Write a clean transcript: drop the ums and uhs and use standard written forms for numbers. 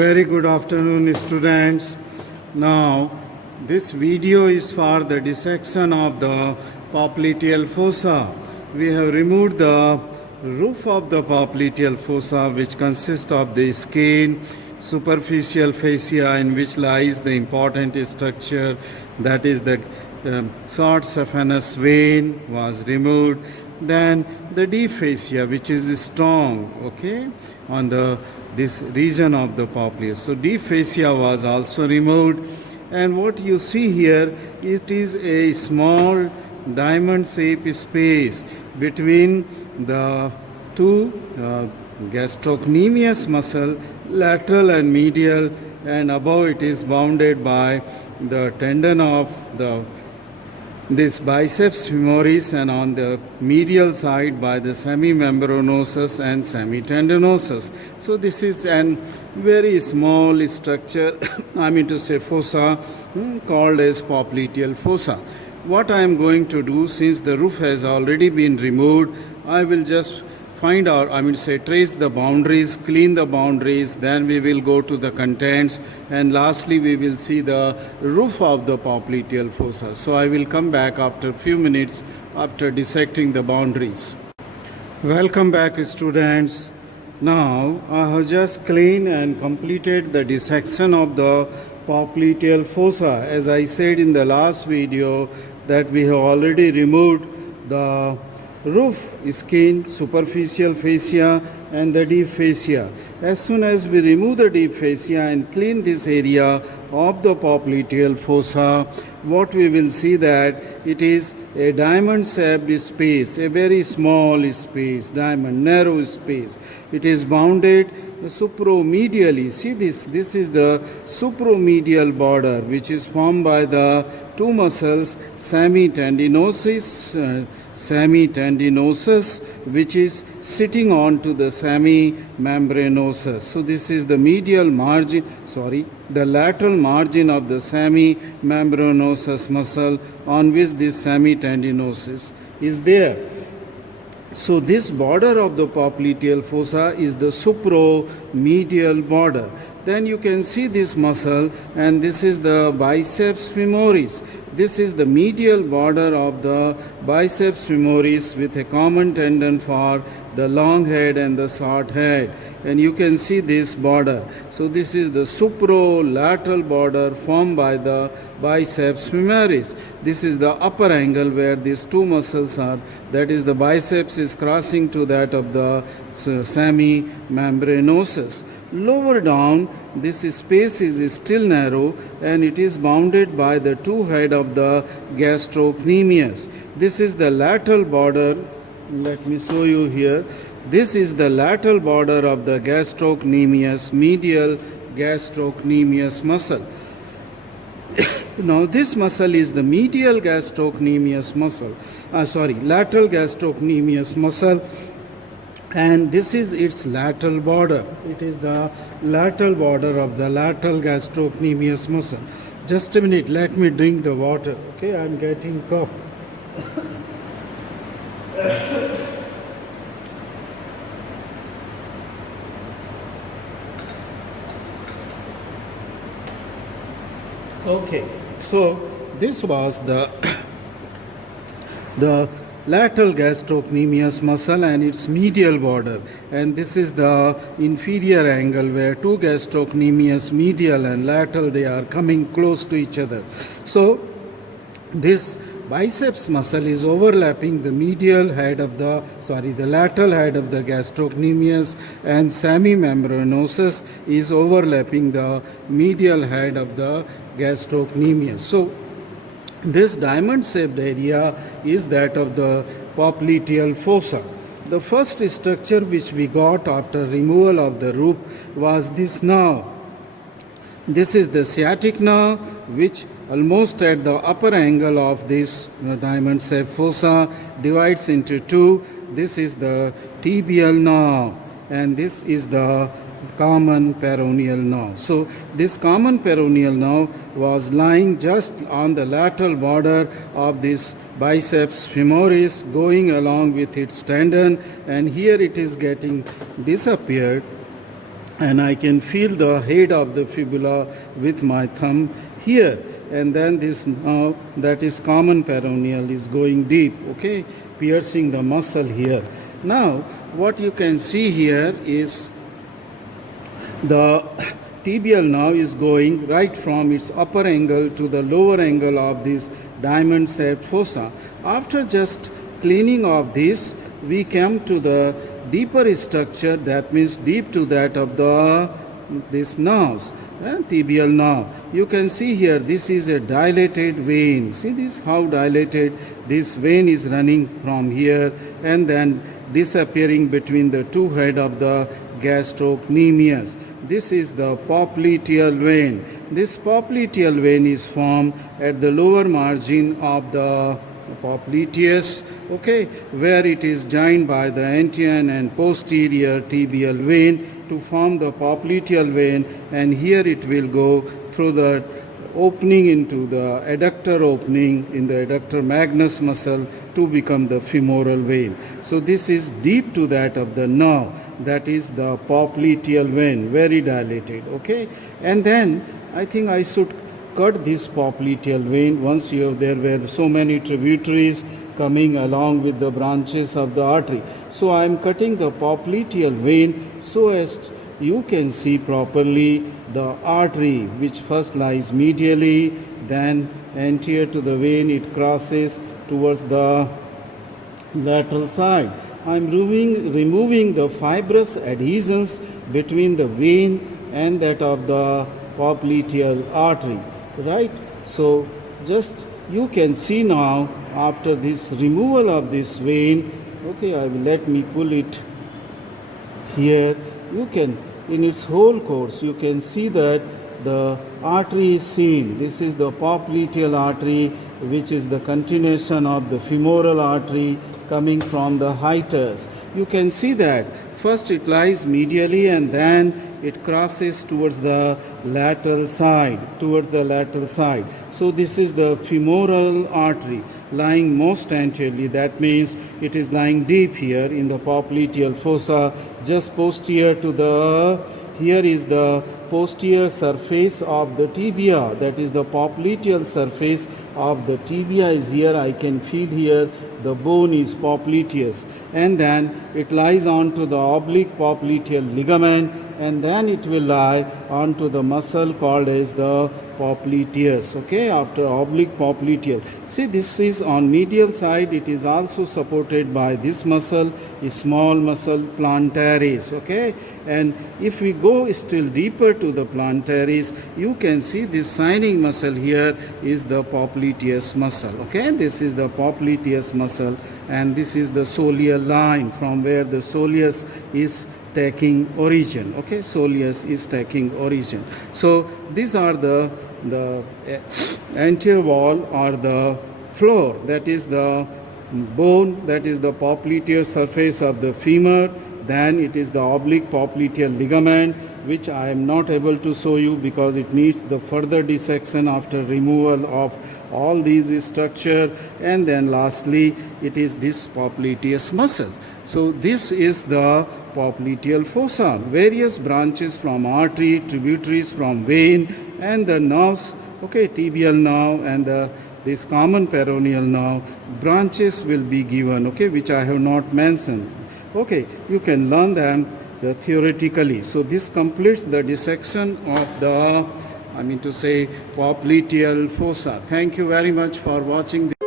very good afternoon, students. Now, this video is for the dissection of the popliteal fossa. We have removed the roof of the popliteal fossa, which consists of the skin, superficial fascia, in which lies the important structure, that is the short saphenous vein was removed. Then the deep fascia, which is strong, on this region of the popliteal. So deep fascia was also removed, and what you see here, it is a small diamond-shaped space between the two gastrocnemius muscle, lateral and medial, and above it is bounded by the tendon of this biceps femoris, and on the medial side by the semimembranosus and semitendinosus. So this is a very small structure, fossa, called as popliteal fossa. What I am going to do, since the roof has already been removed, I will just find out, trace the boundaries, clean the boundaries, then we will go to the contents, and lastly we will see the roof of the popliteal fossa. So I will come back after a few minutes after dissecting the boundaries. Welcome back, students. Now I have just cleaned and completed the dissection of the popliteal fossa. As I said in the last video, that we have already removed the roof, skin, superficial fascia, and the deep fascia. As soon as we remove the deep fascia and clean this area of the popliteal fossa, what we will see that it is a diamond-shaped space, a very small space, diamond, narrow space. It is bounded supromedially. See this is the supromedial border, which is formed by the two muscles, semitendinosus, which is sitting on to the semimembranosus. So this is the the lateral margin of the semimembranosus muscle, on which this semitendinosus is there. So this border of the popliteal fossa is the supromedial border. Then you can see this muscle, and this is the biceps femoris. This is the medial border of the biceps femoris with a common tendon for the long head and the short head. And you can see this border. So this is the suprolateral border formed by the biceps femoris. This is the upper angle where these two muscles are. That is, the biceps is crossing to that of the semimembranosus. Lower down, this space is still narrow, and it is bounded by the two head of the gastrocnemius. This is the lateral border. Let me show you here. This is the lateral border of the gastrocnemius, medial gastrocnemius muscle. Now this muscle is the medial gastrocnemius muscle, lateral gastrocnemius muscle, and this is its lateral border. It is the lateral border of the lateral gastrocnemius muscle. Just a minute, let me drink the water. Okay, I'm getting cough. Okay, so this was the lateral gastrocnemius muscle and its medial border, and this is the inferior angle where two gastrocnemius, medial and lateral, they are coming close to each other. So this biceps muscle is overlapping the lateral head of the gastrocnemius, and semimembranosus is overlapping the medial head of the gastrocnemius. So this diamond-shaped area is that of the popliteal fossa. The first structure which we got after removal of the roof was this nerve. This is the sciatic nerve, which almost at the upper angle of this diamond-shaped fossa divides into two. This is the tibial nerve, and this is the common peroneal nerve. So this common peroneal nerve was lying just on the lateral border of this biceps femoris, going along with its tendon, and here it is getting disappeared and I can feel the head of the fibula with my thumb here, and then this now that is common peroneal is going deep, okay, piercing the muscle here. Now what you can see here is the tibial nerve is going right from its upper angle to the lower angle of this diamond-shaped fossa. After just cleaning of this, we come to the deeper structure, that means deep to that of these nerves, tibial nerve. You can see here this is a dilated vein. See this, how dilated this vein is running from here and then disappearing between the two head of the gastrocnemius. This is the popliteal vein. This popliteal vein is formed at the lower margin of the popliteus, okay, where it is joined by the anterior and posterior tibial vein to form the popliteal vein, and here it will go through the opening into the adductor opening in the adductor magnus muscle to become the femoral vein. So this is deep to that of the nerve, that is the popliteal vein, very dilated, okay. And then I think I should cut this popliteal vein. Once there were so many tributaries coming along with the branches of the artery. So I am cutting the popliteal vein so as you can see properly the artery, which first lies medially, then anterior to the vein it crosses towards the lateral side. I am removing the fibrous adhesions between the vein and that of the popliteal artery, right? So just you can see now after this removal of this vein, okay, let me pull it here. You can, in its whole course, you can see that the artery is seen. This is the popliteal artery, which is the continuation of the femoral artery coming from the hiatus. You can see that first it lies medially and then it crosses towards the lateral side, So this is the femoral artery lying most anteriorly. That means it is lying deep here in the popliteal fossa, just posterior to the, here is the posterior surface of the tibia, that is the popliteal surface of the tibia is here. I can feel here the bone is popliteus, and then it lies onto the oblique popliteal ligament, and then it will lie onto the muscle called as the popliteus, okay, after oblique popliteal. See, this is on medial side. It is also supported by this muscle, a small muscle plantaris, okay. And if we go still deeper to the plantaris, you can see this signing muscle here is the popliteus muscle, okay. This is the popliteus muscle, and this is the soleal line from where the soleus is taking origin, okay. Soleus is taking origin. So these are the anterior wall or the floor, that is the bone, that is the popliteal surface of the femur. Then it is the oblique popliteal ligament, which I am not able to show you because it needs the further dissection after removal of all these structure. And then lastly it is this popliteus muscle. So this is the popliteal fossa, various branches from artery, tributaries from vein, and the nerves, okay, tibial nerve and this common peroneal nerve. Branches will be given, okay, which I have not mentioned. Okay, you can learn them theoretically. So this completes the dissection of the, popliteal fossa. Thank you very much for watching this.